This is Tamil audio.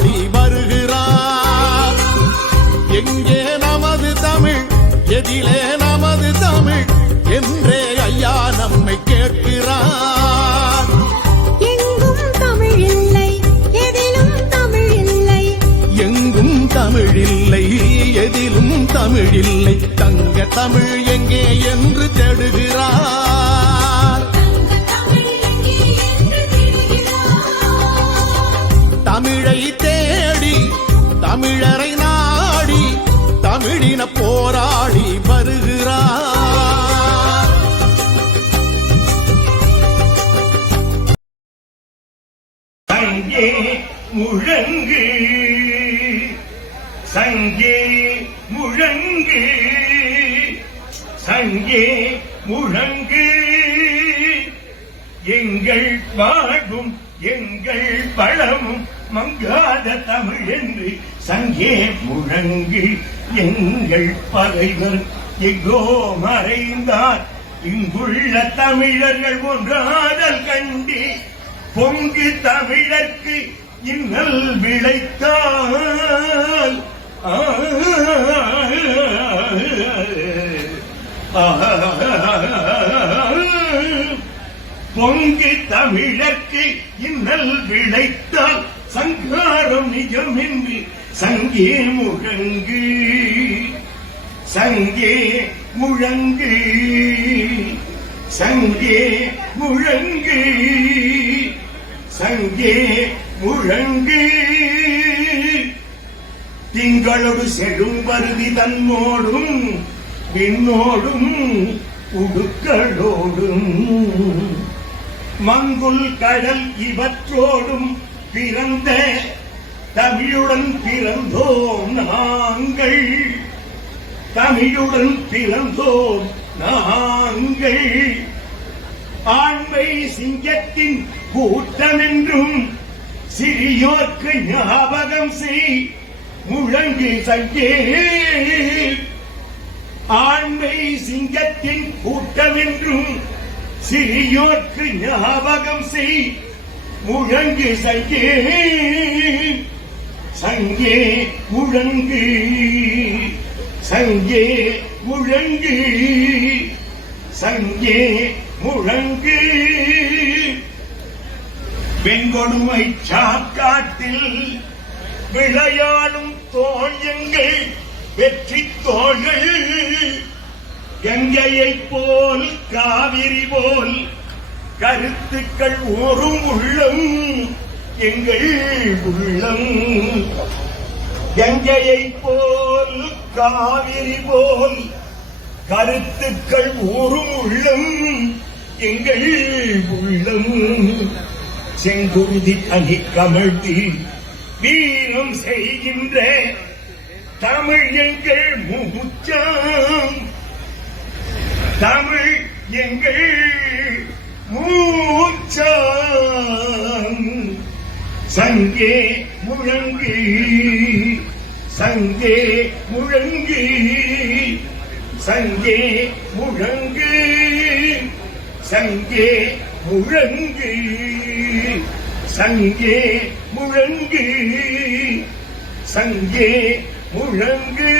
ஆடி வருகிறார். எங்கே நமது தமிழ் எதிலே நமது தமிழ் என்றே ஐயா நம்மை கேட்கிறார். எங்கும் தமிழ் இல்லை எதிலும் தமிழ் இல்லை. எங்கும் தமிழ் இல்லை எதிலும் தமிழ் இல்லை. தங்க தமிழ் எங்கே என்று தேடுகிறார். தமிழரை நாடி தமிழின போராடி வருகிறார். சங்கே முழங்கு சங்கே முழங்கு சங்கே முழங்கு. எங்கள் வாழ்வும் எங்கள் பழமும் மங்காத தமிழ் என்று சங்கே முழங்கு எங்கள் பகைவர் எங்கோ மறைந்தார் இங்குள்ள தமிழர்கள் ஒன்றாதல் கண்டி பொங்கு தமிழர்க்கு இன்னல் விளைத்தால் ஆ, பொங்கி தமிழர்க்கு இன்னல் விளைத்தால் சங்காரம் நிஜமின்றி சங்கே முழங்கு. சங்கே முழங்கு. சங்கே முழங்கு. சங்கே முழங்கு. திங்களொடு செழும்பருதி தன்னோடும் விண்ணோடும் உடுக்களோடும். மங்குல் கடல் இவற்றோடும் பிறந்த தமிழுடன் பிறந்தோம் நாங்கள். தமிழுடன் பிறந்தோம் நாங்கள். ஆண்மை சிங்கத்தின் கூட்டமென்றும் சிறியோர்க்கு ஞாபகம் செய் முழங்கு சங்கே. ஆண்மை சிங்கத்தின் கூட்டமென்றும் சிறியோர்க்கு ஞாபகம் செய். முழங்கு சங்கே. சங்கே முழங்கு. சங்கே முழங்கு. சங்கே முழங்கு. வெண்கொடுமை சாக்காட்டில் விளையாடும் தோழங்கள் வெற்றி தோழல் கங்கையைப் போல் காவிரி போல் கருத்துக்கள் ஒரு உள்ளம் எங்கள் உள்ளம். கங்கையைப் போல் காவிரி போல் கருத்துக்கள் ஒரு உள்ளம் எங்கள் உள்ளம். செங்குருதி தனி கமழ்த்தி வீரம் செய்கின்ற தமிழ் எங்கள் மூச்சாம். தமிழ் எங்கள் மூச்சாம். சங்கே முழங்கு சங்கே முழங்கு சங்கே முழங்கு சங்கே முழங்கு சங்கே முழங்கு சங்கே முழங்கு.